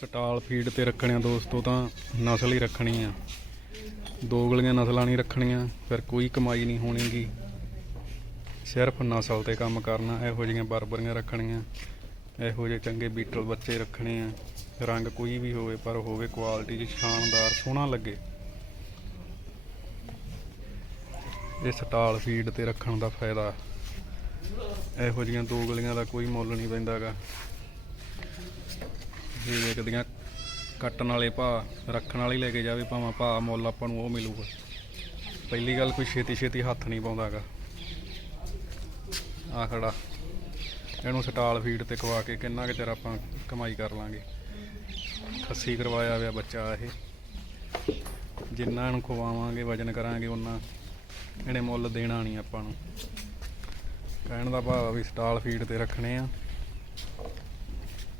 Stall feed ਤੇ ਰੱਖਣੇ ਆ ਦੋਸਤੋ ਤਾਂ ਨਸਲ ਹੀ ਰੱਖਣੀ ਆ। ਦੋਗਲੀਆਂ ਨਸਲਾਂ ਨਹੀਂ ਰੱਖਣੀਆਂ, ਫਿਰ ਕੋਈ ਕਮਾਈ ਨਹੀਂ ਹੋਣੀਗੀ। ਸਿਰਫ ਨਸਲ ਤੇ ਕੰਮ ਕਰਨਾ, ਇਹੋ ਜਿਹੀਆਂ ਬਰਬਰੀਆਂ ਰੱਖਣੀਆਂ, ਇਹੋ ਜਿਹੇ ਚੰਗੇ ਬੀਟਲ ਬੱਚੇ ਰੱਖਣੇ ਆ। ਰੰਗ ਕੋਈ ਵੀ ਹੋਵੇ, ਪਰ ਹੋਵੇ ਕੁਆਲਿਟੀ 'ਚ ਸ਼ਾਨਦਾਰ, ਸੋਹਣਾ ਲੱਗੇ। ਇਹ ਸਟਾਲ ਫੀਡ ਤੇ ਰੱਖਣ ਦਾ ਫਾਇਦਾ। ਇਹੋ ਜਿਹੀਆਂ ਦੋਗਲੀਆਂ ਦਾ ਕੋਈ ਮੁੱਲ ਨਹੀਂ ਪੈਂਦਾਗਾ। ਇਹ ਵੇਖਦੀਆਂ ਕੱਟਣ ਵਾਲੇ ਭਾਅ, ਰੱਖਣ ਵਾਲੇ ਲੈ ਕੇ ਜਾਵੇ, ਭਾਵੇਂ ਭਾਅ ਮੁੱਲ ਆਪਾਂ ਨੂੰ ਉਹ ਮਿਲੂਗਾ। ਪਹਿਲੀ ਗੱਲ ਕੋਈ ਛੇਤੀ ਛੇਤੀ ਹੱਥ ਨਹੀਂ ਪਾਉਂਦਾਗਾ। ਆ ਖੜਾ। ਇਹਨੂੰ ਸਟਾਲ ਫੀਡ ਤੇ ਖਵਾ ਕੇ ਕਿੰਨਾ ਕੁ ਚਿਰ ਆਪਾਂ ਕਮਾਈ ਕਰ ਲਾਂਗੇ। ਖੱਸੀ ਕਰਵਾਇਆ ਹੋਇਆ ਬੱਚਾ ਇਹ। ਜਿੰਨਾ ਇਹਨੂੰ ਖਵਾਵਾਂਗੇ, ਵਜਨ ਕਰਾਂਗੇ ਉਹਨਾਂ ਇਹਨੇ ਮੁੱਲ ਦੇਣਾ ਨਹੀਂ ਆਪਾਂ ਨੂੰ। ਕਹਿਣ ਦਾ ਭਾਵ ਆ ਵੀ ਸਟਾਲ ਫੀਡ ਤੇ ਰੱਖਣੇ ਆ।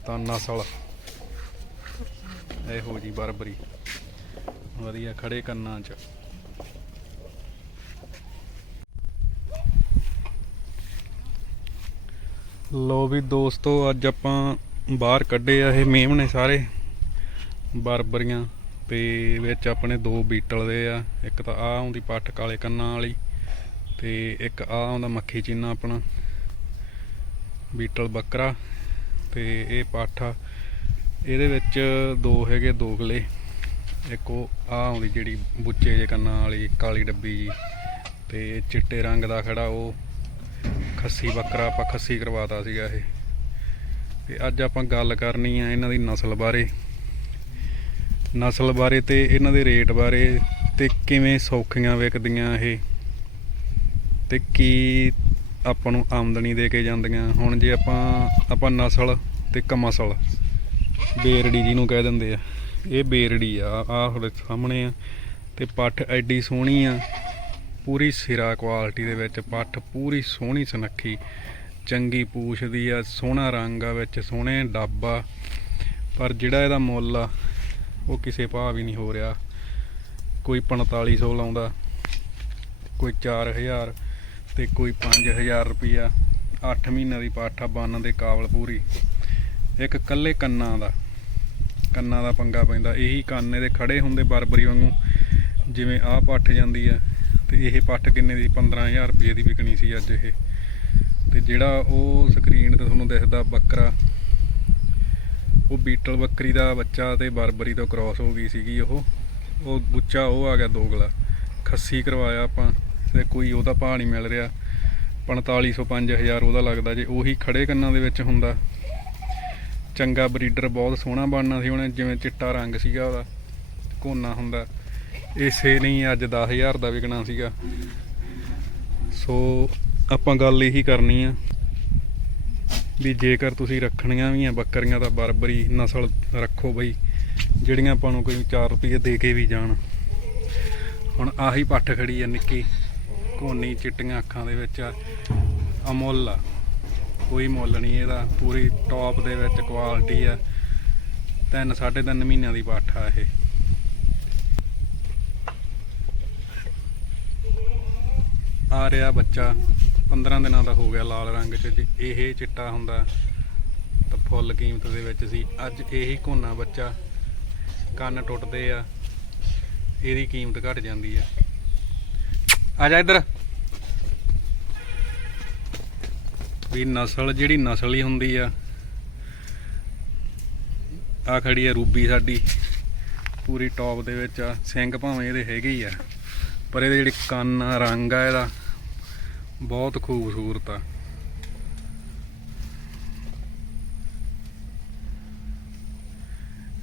ਤਾਂ ਨਸਲ। ਇਹੋ ਜੀ ਬਰਬਰੀ। ਵਧੀਆ ਖੜੇ ਕੰਨਾਂ 'ਚ। ਲੋ ਵੀ ਦੋਸਤੋ, ਅੱਜ ਆਪਾਂ ਬਾਹਰ ਕੱਢੇ ਆ ਇਹ ਮੇਮਣੇ ਸਾਰੇ ਬਰਬਰੀਆਂ। ਤੇ ਵਿੱਚ ਆਪਣੇ ਦੋ ਬੀਟਲ ਦੇ ਆ। ਇੱਕ ਤਾਂ ਆ ਆਉਂਦੀ ਪੱਠ ਕਾਲੇ ਕੰਨਾਂ ਵਾਲੀ ਤੇ ਇੱਕ ਆ ਆਉਂਦਾ ਮੱਖੀ ਚੀਨਾ ਆਪਣਾ। ਬੀਟਲ ਬੱਕਰਾ ਤੇ ਇਹ ਪਾਠਾ ਇਹਦੇ ਵਿੱਚ ਦੋ ਹੈਗੇ ਦੋਗਲੇ ਇੱਕ ਉਹ ਆ ਆਉਂਦੀ ਜਿਹੜੀ ਬੁੱਚੇ ਜੇ ਕੰਨਾਂ ਵਾਲੀ, ਕਾਲੀ ਡੱਬੀ ਜੀ। ਤੇ ਚਿੱਟੇ ਰੰਗ ਦਾ ਖੜਾ ਉਹ ਖੱਸੀ ਬੱਕਰਾ ਆਪਾਂ ਖੱਸੀ ਕਰਵਾਤਾ ਸੀਗਾ ਇਹ। ਤੇ ਅੱਜ ਆਪਾਂ ਗੱਲ ਕਰਨੀ ਆ ਇਹਨਾਂ ਦੀ ਨਸਲ ਬਾਰੇ। ਨਸਲ ਬਾਰੇ ਤੇ ਇਹਨਾਂ ਦੇ ਰੇਟ ਬਾਰੇ ਤੇ ਕਿਵੇਂ ਸੌਖੀਆਂ ਵਿਕਦੀਆਂ ਇਹ। ਤੇ ਕੀ ਆਪਾਂ ਨੂੰ ਆਮਦਨੀ ਦੇ ਕੇ ਜਾਂਦੀਆਂ। ਹੁਣ ਜੇ ਆਪਾਂ ਆਪਾਂ ਨਸਲ ਤੇ ਕਮਸਲ। ਬੇਰੜੀ ਜਿਹਨੂੰ ਕਹਿ ਦਿੰਦੇ ਆ। ਇਹ ਬੇਰੜੀ ਆ ਆ ਤੁਹਾਡੇ ਸਾਹਮਣੇ ਆ ਤੇ ਪੱਠ ਐਡੀ ਸੋਹਣੀ ਆ। ਪੂਰੀ ਸਿਰਾ ਕੁਆਲਿਟੀ ਦੇ ਵਿੱਚ ਪੱਠ, ਪੂਰੀ ਸੋਹਣੀ ਸੁਨੱਖੀ। ਚੰਗੀ ਪੂਛ ਦੀ ਆ, ਸੋਹਣਾ ਰੰਗ ਆ ਵਿੱਚ, ਸੋਹਣੇ ਡੱਬ ਆ। ਪਰ ਜਿਹੜਾ ਇਹਦਾ ਮੁੱਲ ਆ, ਉਹ ਕਿਸੇ ਭਾਅ ਵੀ ਨਹੀਂ ਹੋ ਰਿਹਾ। ਕੋਈ 4500 ਲਾਉਂਦਾ, ਕੋਈ 4000 ਤੇ ਕੋਈ 5000 ਰੁਪਿਆ 8 ਮਹੀਨਿਆਂ ਦੀ ਪਾਠਾ ਬੰਨ ਦੇ ਕਾਬਲ ਪੂਰੀ। ਇੱਕ ਕੱਲੇ ਕੰਨਾਂ ਦਾ ਕੰਨਾਂ ਦਾ ਪੰਗਾ ਪੈਂਦਾ। ਇਹੀ ਕੰਨ ਇਹਦੇ ਖੜੇ ਹੁੰਦੇ ਬਰਬਰੀ ਵਾਂਗੂ, ਜਿਵੇਂ ਆਹ ਪੱਠ ਜਾਂਦੀ ਆ, ਤੇ ਇਹ ਪੱਠ ਕਿੰਨੇ ਦੀ? 15000 ਰੁਪਏ ਦੀ ਵਿਕਣੀ ਸੀ ਅੱਜ ਇਹ। ਤੇ ਜਿਹੜਾ ਉਹ ਸਕਰੀਨ ਤੇ ਤੁਹਾਨੂੰ ਦਿਖਦਾ ਬੱਕਰਾ, ਉਹ ਬੀਟਲ ਬੱਕਰੀ ਦਾ ਬੱਚਾ ਤੇ ਬਰਬਰੀ ਤੋਂ ਕ੍ਰਾਸ ਹੋ ਗਈ ਸੀਗੀ ਉਹ। ਉਹ ਬੁੱਚਾ ਉਹ ਆ ਗਿਆ ਦੋਗਲਾ। ਖੱਸੀ ਕਰਵਾਇਆ ਆਪਾਂ, ਤੇ ਕੋਈ ਉਹਦਾ ਭਾਅ ਨਹੀਂ ਮਿਲ ਰਿਹਾ। 4500 5000 ਉਹਦਾ ਲੱਗਦਾ ਜੇ ਉਹੀ ਖੜੇ ਕੰਨਾਂ ਦੇ ਵਿੱਚ ਹੁੰਦਾ। ਚੰਗਾ ਬਰੀਡਰ ਬਹੁਤ ਸੋਹਣਾ ਬਣਨਾ ਸੀ ਉਹਨੇ, ਜਿਵੇਂ ਚਿੱਟਾ ਰੰਗ ਸੀਗਾ ਉਹਦਾ, ਕੋਨਾ ਹੁੰਦਾ। ਇਸੇ ਨਹੀਂ ਅੱਜ 10000 ਦਾ ਵਿਕਣਾ ਸੀਗਾ। ਸੋ ਆਪਾਂ ਗੱਲ ਇਹੀ ਕਰਨੀ ਆ ਵੀ ਜੇਕਰ ਤੁਸੀਂ ਰੱਖਣੀਆਂ ਵੀ ਆ ਬੱਕਰੀਆਂ ਤਾਂ ਬਰਬਰੀ ਨਸਲ ਰੱਖੋ ਬਈ, ਜਿਹੜੀਆਂ ਆਪਾਂ ਨੂੰ ਕੋਈ 4 ਰੁਪਏ ਦੇ ਕੇ ਵੀ ਜਾਣ। ਹੁਣ ਆਹੀ ਪੱਠ ਖੜੀ ਆ ਨਿੱਕੀ, ਕੋਨੀ ਚਿੱਟੀਆਂ ਅੱਖਾਂ ਦੇ ਵਿੱਚ ਆ, ਅਮੁੱਲ ਆ। ਕੋਈ ਮੁੱਲ ਨਹੀਂ, ਇਹਦਾ ਪੂਰੀ ਟੌਪ ਦੇ ਵਿੱਚ ਕੁਆਲਿਟੀ ਆ। ਤਿੰਨ, ਸਾਢੇ ਤਿੰਨ ਮਹੀਨਿਆਂ ਦੀ ਪੱਠ ਆ ਇਹ। ਆ ਰਿਹਾ ਬੱਚਾ 15 ਦਿਨਾਂ ਦਾ ਹੋ ਗਿਆ ਲਾਲ ਰੰਗ ਚ, ਜੇ ਇਹ ਚਿੱਟਾ ਹੁੰਦਾ, ਤਾਂ ਫੁੱਲ ਕੀਮਤ ਦੇ ਵਿੱਚ ਸੀ। ਅੱਜ ਇਹੀ ਕੋਨਾ ਬੱਚਾ, ਕੰਨ ਟੁੱਟਦੇ ਆ, ਇਹਦੀ ਕੀਮਤ ਘਟ ਜਾਂਦੀ ਆ। ਆ ਜਾ ਇੱਧਰ। ਵੀ ਨਸਲ, ਜਿਹੜੀ ਨਸਲ ਹੀ ਹੁੰਦੀ ਆ ਆ ਖੜੀ ਆ ਰੂਬੀ ਸਾਡੀ। ਪੂਰੀ ਟੌਪ ਦੇ ਵਿੱਚ ਆ। ਸਿੰਘ ਭਾਵੇਂ ਇਹਦੇ ਹੈਗੇ ਹੀ ਆ, ਪਰ ਇਹਦੇ ਜਿਹੜੇ ਕੰਨ ਆ, ਰੰਗ ਆ ਇਹਦਾ, ਬਹੁਤ ਖੂਬਸੂਰਤ ਆ।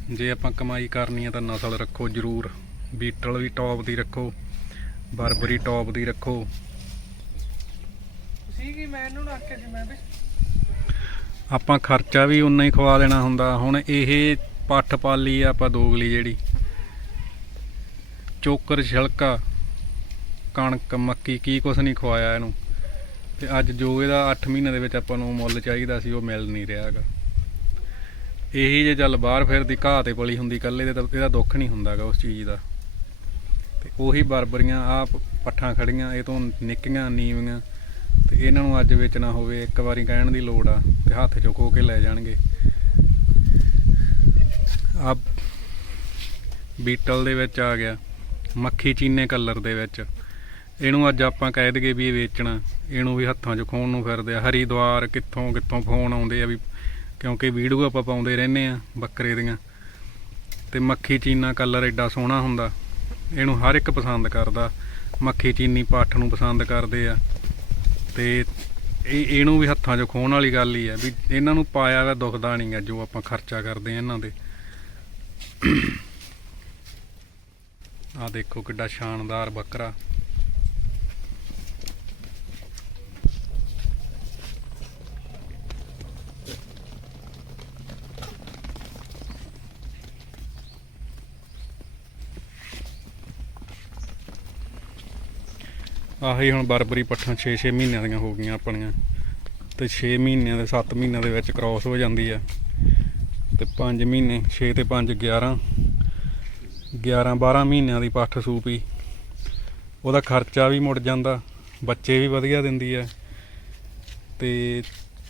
ਜੇ ਆਪਾਂ ਕਮਾਈ ਕਰਨੀ ਆ ਤਾਂ ਨਸਲ ਰੱਖੋ ਜ਼ਰੂਰ। ਬੀਟਲ ਵੀ ਟੌਪ ਦੀ ਰੱਖੋ, ਬਰਬਰੀ ਟੌਪ ਦੀ ਰੱਖੋ। ਤੁਸੀਂ ਮੈਂ ਇਹਨੂੰ ਰੱਖ ਕੇ ਸੀ ਮੈਂ ਵੀ। ਆਪਾਂ ਖਰਚਾ ਵੀ ਉਨਾ ਹੀ ਖਵਾ ਦੇਣਾ ਹੁੰਦਾ। ਹੁਣ ਇਹ ਪੱਠ ਪਾਲੀ ਆ ਆਪਾਂ ਦੋਗਲੀ ਜਿਹੜੀ। ਚੋਕਰ, ਛਿਲਕਾ, ਕਣਕ, ਮੱਕੀ, ਕੀ ਕੁਛ ਨਹੀਂ ਖਵਾਇਆ ਇਹਨੂੰ। ਤੇ ਅੱਜ ਜੋ ਇਹਦਾ 8 ਮਹੀਨੇ ਦੇ ਵਿੱਚ ਆਪਾਂ ਨੂੰ ਮੁੱਲ ਚਾਹੀਦਾ ਸੀ, ਉਹ ਮਿਲ ਨਹੀਂ ਰਿਹਾ ਹੈਗਾ। ਇਹੀ ਜੇ ਚੱਲ ਬਾਹਰ ਫਿਰਦੀ, ਘਾਹ ਤੇ ਪਲੀ ਹੁੰਦੀ ਕੱਲੇ ਦੇ ਤਾਂ ਇਹਦਾ ਦੁੱਖ ਨਹੀਂ ਹੁੰਦਾਗਾ ਉਸ ਚੀਜ਼ ਦਾ। ਤੇ ਉਹੀ ਬਰਬਰੀਆਂ ਆ ਪੱਠਾਂ ਖੜੀਆਂ, ਇਹ ਤੋਂ ਨਿੱਕੀਆਂ, ਨੀਵੀਆਂ। ਤੇ ਇਹਨਾਂ ਨੂੰ ਅੱਜ ਵੇਚਣਾ ਹੋਵੇ, ਇੱਕ ਵਾਰੀ ਕਹਿਣ ਦੀ ਲੋੜ ਆ ਤੇ ਹੱਥ ਚੋਂ ਖੋ ਕੇ ਲੈ ਜਾਣਗੇ। ਆ ਬੀਟਲ ਦੇ ਵਿੱਚ ਆ ਗਿਆ, ਮੱਖੀ ਚੀਨੇ ਕਲਰ ਦੇ ਵਿੱਚ। ਇਹਨੂੰ ਅੱਜ ਆਪਾਂ ਕਹਿ ਦਈਏ ਵੀ ਇਹ ਵੇਚਣਾ, ਇਹਨੂੰ ਵੀ ਹੱਥਾਂ 'ਚ ਖੋਣ ਨੂੰ ਫਿਰਦੇ ਆ। ਹਰੀਦੁਆਰ ਕਿੱਥੋਂ ਕਿੱਥੋਂ ਫੋਨ ਆਉਂਦੇ ਆ ਵੀ ਕਿਉਂਕਿ ਵੀਡੀਓ ਆਪਾਂ ਪਾਉਂਦੇ ਰਹਿੰਦੇ ਆ ਬੱਕਰੇ ਦੀਆਂ। ਤੇ ਮੱਖੀ ਚੀਨਾ ਕਲਰ ਐਡਾ ਸੋਹਣਾ ਹੁੰਦਾ, ਇਹਨੂੰ ਹਰ ਇੱਕ ਪਸੰਦ ਕਰਦਾ। ਮੱਖੀ ਚੀਨੀ ਪਾਠ ਨੂੰ ਪਸੰਦ ਕਰਦੇ ਆ। ਤੇ ਇਹ ਇਹਨੂੰ ਵੀ ਹੱਥਾਂ 'ਚ ਖੋਣ ਵਾਲੀ ਗੱਲ ਹੀ ਹੈ ਵੀ ਇਹਨਾਂ ਨੂੰ ਪਾਇਆ ਵਾ ਦੁਖਦਾ ਨਹੀਂਗਾ ਜੋ ਆਪਾਂ ਖਰਚਾ ਕਰਦੇ ਆ ਇਹਨਾਂ ਦੇ। ਆ ਦੇਖੋ ਕਿੱਡਾ ਸ਼ਾਨਦਾਰ ਬੱਕਰਾ। ਆਹੀ ਹੁਣ ਬਰਬਰੀ ਪੱਠਾਂ 6-6 ਮਹੀਨਿਆਂ ਦੀਆਂ ਹੋ ਗਈਆਂ ਆਪਣੀਆਂ। ਤੇ 6 ਮਹੀਨਿਆਂ ਦੇ 7 ਮਹੀਨਿਆਂ ਦੇ ਵਿੱਚ ਕ੍ਰਾਸ ਹੋ ਜਾਂਦੀ ਆ। ਤੇ 5 ਮਹੀਨੇ 6 ਤੇ 5 11 11 12 ਮਹੀਨਿਆਂ ਦੀ ਪੱਠ ਸੂਪੀ ਉਹਦਾ ਖਰਚਾ ਵੀ ਮੁੜ ਜਾਂਦਾ, ਬੱਚੇ ਵੀ ਵਧੀਆ ਦਿੰਦੀ ਆ। ਤੇ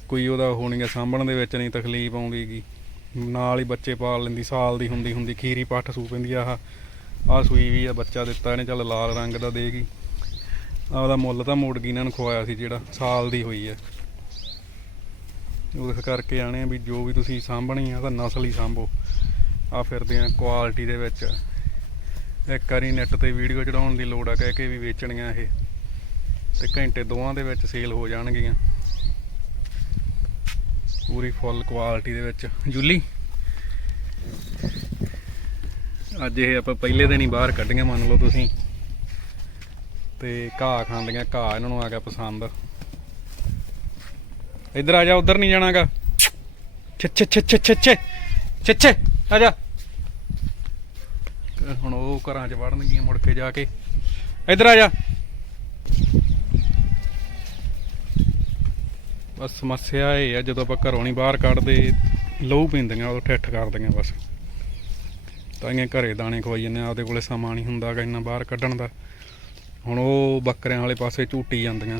ਕੋਈ ਉਹਦਾ ਹੋਣੀਗਾ ਸਾਂਭਣ ਦੇ ਵਿੱਚ ਨਹੀਂ ਤਕਲੀਫ ਆਉਂਦੀਗੀ ਨਾਲ ਹੀ ਬੱਚੇ ਪਾਲ ਲੈਂਦੀ, ਸਾਲ ਦੀ ਹੁੰਦੀ ਹੁੰਦੀ ਖੀਰੀ ਪੱਠ ਸੂ ਪੈਂਦੀ ਆ, ਆਹ। ਆਹ ਸੂਈ ਵੀ ਆ, ਬੱਚਾ ਦਿੱਤਾ ਇਹਨੇ, ਚੱਲ ਲਾਲ ਰੰਗ ਦਾ ਦੇਗੀ ਆਪਦਾ ਮੁੱਲ ਤਾਂ ਮੋੜ ਗਈ ਇਹਨਾਂ ਨੂੰ ਖਵਾਇਆ ਸੀ ਜਿਹੜਾ ਸਾਲ ਦੀ ਹੋਈ ਹੈ। ਉਸ ਕਰਕੇ ਆਣੇ ਆ ਵੀ ਜੋ ਵੀ ਤੁਸੀਂ ਸਾਂਭਣੀ ਆ ਤਾਂ ਨਸਲ ਹੀ ਸਾਂਭੋ। ਆ ਫਿਰਦੇ ਆ ਕੁਆਲਿਟੀ ਦੇ ਵਿੱਚ। ਇੱਕ ਵਾਰੀ ਨੈਟ ਤੇ ਵੀਡੀਓ ਚੜਾਉਣ ਦੀ ਲੋੜ ਆ, ਕਹਿ ਕੇ ਵੀ ਵੇਚਣੀਆਂ ਇਹ। ਤੇ ਘੰਟੇ ਦੋਵਾਂ ਦੇ ਵਿੱਚ ਸੇਲ ਹੋ ਜਾਣਗੀਆਂ। ਪੂਰੀ ਫੁੱਲ ਕੁਆਲਿਟੀ ਦੇ ਵਿੱਚ। ਜੁੱਲੀ, ਅੱਜ ਇਹ ਆਪਾਂ ਪਹਿਲੇ ਦਿਨ ਹੀ ਬਾਹਰ ਕੱਢੀਆਂ ਮੰਨ ਲਓ ਤੁਸੀਂ। ਤੇ ਘਾਹ ਖਾਂਦੀਆਂ ਘਾਹ ਇਹਨਾਂ ਨੂੰ ਆ ਗਿਆ ਪਸੰਦ। ਇੱਧਰ ਆ ਜਾ, ਉਧਰ ਨਹੀਂ ਜਾਣਾਗਾ। ਛੱਛੇ ਛੱਛੇ ਛੱਛੇ ਛੱਛੇ ਆ ਜਾ। ਹੁਣ ਉਹ ਘਰਾਂ 'ਚ ਵੜਨਗੀਆਂ ਮੁੜ ਕੇ ਜਾ ਕੇ। ਇੱਧਰ ਆ ਜਾ। ਬਸ ਸਮੱਸਿਆ ਇਹ ਆ, ਜਦੋਂ ਆਪਾਂ ਘਰੋਂ ਨਹੀਂ ਬਾਹਰ ਕੱਢਦੇ, ਲਹੂ ਪੀਂਦੀਆਂ, ਉਦੋਂ ਠਿੱਠ ਕਰਦੀਆਂ ਬਸ। ਤਾਂ ਇਹ ਘਰੇ ਦਾਣੇ ਖਵਾਈ ਜਾਂਦੇ ਆ, ਉਹਦੇ ਕੋਲੇ ਸਮਾਂ ਨਹੀਂ ਹੁੰਦਾ ਗਾ ਇੰਨਾ ਬਾਹਰ ਕੱਢਣ ਦਾ। ਹੁਣ ਉਹ ਬੱਕਰਿਆਂ ਵਾਲੇ ਪਾਸੇ ਝੂਟੀ ਜਾਂਦੀਆਂ।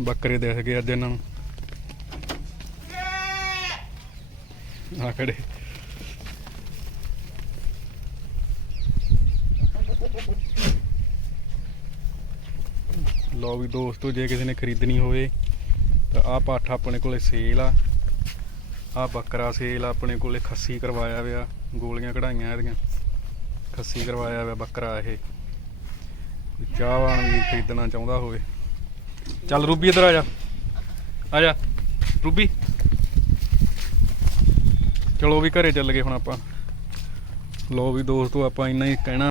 ਬੱਕਰੇ ਦਿਖ ਗਏ ਅੱਜ ਇਹਨਾਂ ਨੂੰ। ਆ ਖੜੇ। ਲਓ ਵੀ ਦੋਸਤੋ, ਜੇ ਕਿਸੇ ਨੇ ਖਰੀਦਣੀ ਹੋਵੇ, ਤਾਂ ਆਹ ਪਾਠ ਆਪਣੇ ਕੋਲੇ ਸੇਲ ਆ। ਆ ਬੱਕਰਾ ਸੇਲ ਆਪਣੇ ਕੋਲੇ ਖੱਸੀ ਕਰਵਾਇਆ ਹੋਇਆ, ਗੋਲੀਆਂ ਕਢਾਈਆਂ ਇਹਦੀਆਂ। ਖੱਸੀ ਕਰਵਾਇਆ ਹੋਇਆ ਬੱਕਰਾ ਇਹ। ਵੀ ਚਾਹਵਾਨ ਵੀ ਖਰੀਦਣਾ ਚਾਹੁੰਦਾ ਹੋਵੇ। ਚੱਲ ਰੂਬੀ ਇੱਧਰ ਆ ਜਾ। ਆ ਜਾ। ਰੂਬੀ। ਚਲੋ ਵੀ ਘਰੇ ਚੱਲ ਗਏ ਹੁਣ ਆਪਾਂ। ਲੋ ਵੀ ਦੋਸਤੋ, ਆਪਾਂ ਇੰਨਾ ਹੀ ਕਹਿਣਾ।